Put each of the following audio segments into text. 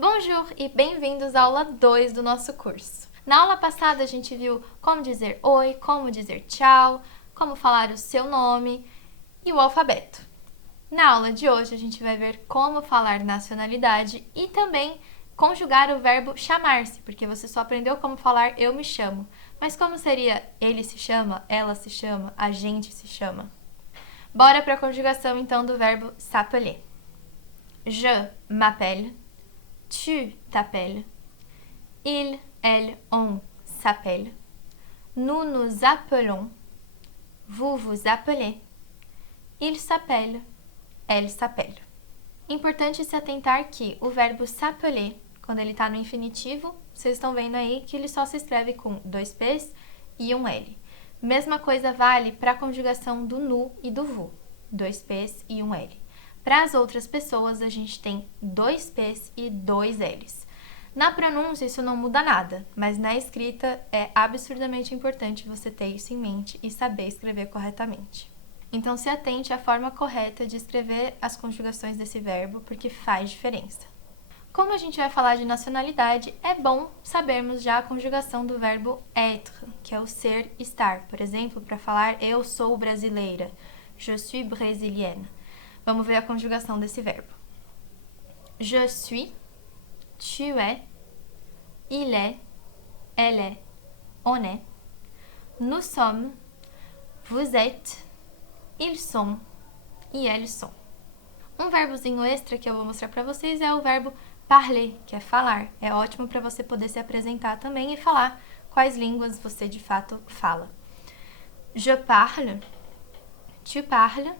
Bonjour e bem-vindos à aula 2 do nosso curso. Na aula passada a gente viu como dizer oi, como dizer tchau, como falar o seu nome e o alfabeto. Na aula de hoje a gente vai ver como falar nacionalidade e também conjugar o verbo chamar-se, porque você só aprendeu como falar eu me chamo. Mas como seria ele se chama, ela se chama, a gente se chama? Bora para a conjugação então do verbo s'appeler. Je m'appelle. Tu t'appelles. Il, elle, on s'appelle. Nous nous appelons. Vous vous appelez. Il s'appelle. Elle s'appelle. Importante se atentar que o verbo s'appeler, quando ele está no infinitivo, vocês estão vendo aí que ele só se escreve com 2 P's e um L. Mesma coisa vale para a conjugação do nous e do vous, 2 P's e um L. Para as outras pessoas, a gente tem 2 P's e 2 L's. Na pronúncia, isso não muda nada, mas na escrita é absurdamente importante você ter isso em mente e saber escrever corretamente. Então, se atente à forma correta de escrever as conjugações desse verbo, porque faz diferença. Como a gente vai falar de nacionalidade, é bom sabermos já a conjugação do verbo être, que é o ser, estar. Por exemplo, para falar eu sou brasileira, je suis brésilienne. Vamos ver a conjugação desse verbo. Je suis, tu es, il est, elle est, on est. Nous sommes, vous êtes, ils sont e elles sont. Um verbozinho extra que eu vou mostrar para vocês é o verbo parler, que é falar. É ótimo para você poder se apresentar também e falar quais línguas você de fato fala. Je parle, tu parles,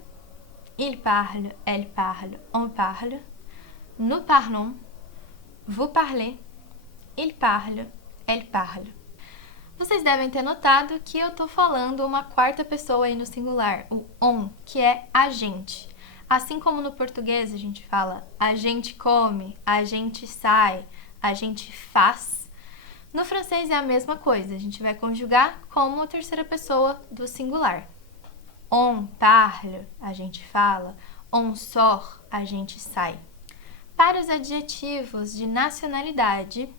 il parle, elle parle, on parle. Nous parlons, vous parlez, il parle, elle parle. Vocês devem ter notado que eu estou falando uma quarta pessoa aí no singular, o on, que é a gente. Assim como no português a gente fala a gente come, a gente sai, a gente faz, no francês é a mesma coisa, a gente vai conjugar como a terceira pessoa do singular. On parle, a gente fala, on sort, a gente sai. Para os adjetivos de nacionalidade,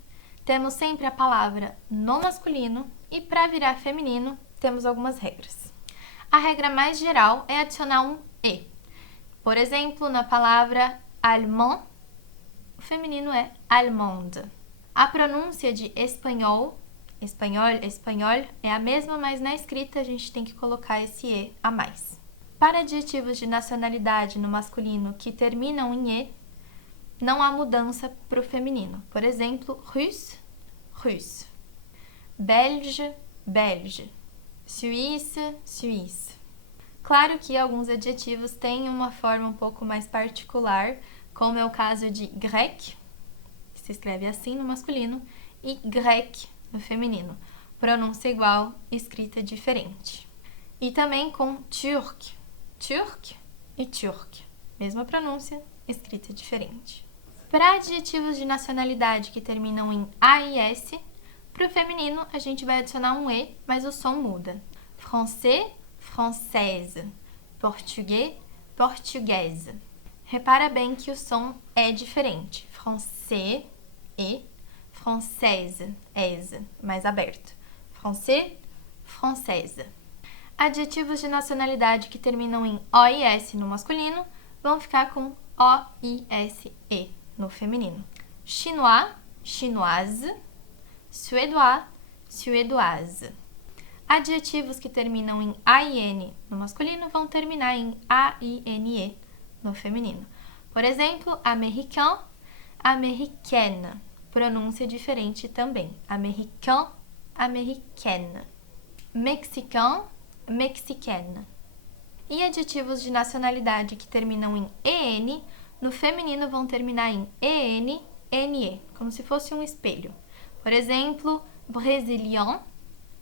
temos sempre a palavra no masculino e para virar feminino, temos algumas regras. A regra mais geral é adicionar um e. Por exemplo, na palavra allemand, o feminino é allemande. A pronúncia de espanhol, espanhol, é a mesma, mas na escrita a gente tem que colocar esse e a mais. Para adjetivos de nacionalidade no masculino que terminam em e, não há mudança para o feminino. Por exemplo, russe, russe. Belge, belge. Suíça, suíça. Claro que alguns adjetivos têm uma forma um pouco mais particular, como é o caso de grec, que se escreve assim no masculino, e grec no feminino. Pronúncia igual, escrita diferente. E também com turc, turc e turc. Mesma pronúncia, escrita diferente. Para adjetivos de nacionalidade que terminam em AIS, para o feminino a gente vai adicionar um E, mas o som muda. Français, française. Português, portuguesa. Repara bem que o som é diferente. Français, E. Française, aise, mais aberto. Français, française. Adjetivos de nacionalidade que terminam em OIS no masculino vão ficar com OISE no feminino. Chinois, chinoise. Suédois, suédoise. Adjetivos que terminam em AIN no masculino vão terminar em AINE no feminino. Por exemplo, américain, américaine. Pronúncia diferente também. Américain, américaine. Mexicain, mexicaine. E adjetivos de nacionalidade que terminam em EN, no feminino vão terminar em EN, NE, como se fosse um espelho. Por exemplo, brésilien,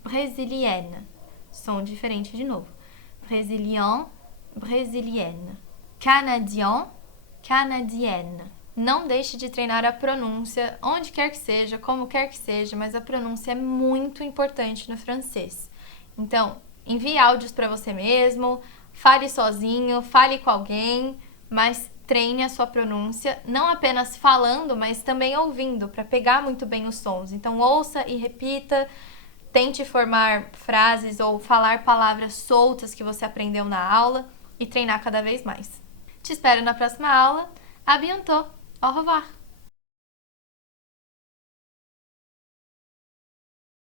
brésilienne. Som diferente de novo. Brésilien, brésilienne. Canadien, canadienne. Não deixe de treinar a pronúncia, onde quer que seja, como quer que seja, mas a pronúncia é muito importante no francês. Então, envie áudios para você mesmo, fale sozinho, fale com alguém, mas treine a sua pronúncia, não apenas falando, mas também ouvindo, para pegar muito bem os sons. Então, ouça e repita, tente formar frases ou falar palavras soltas que você aprendeu na aula e treinar cada vez mais. Te espero na próxima aula. À bientôt. Au revoir.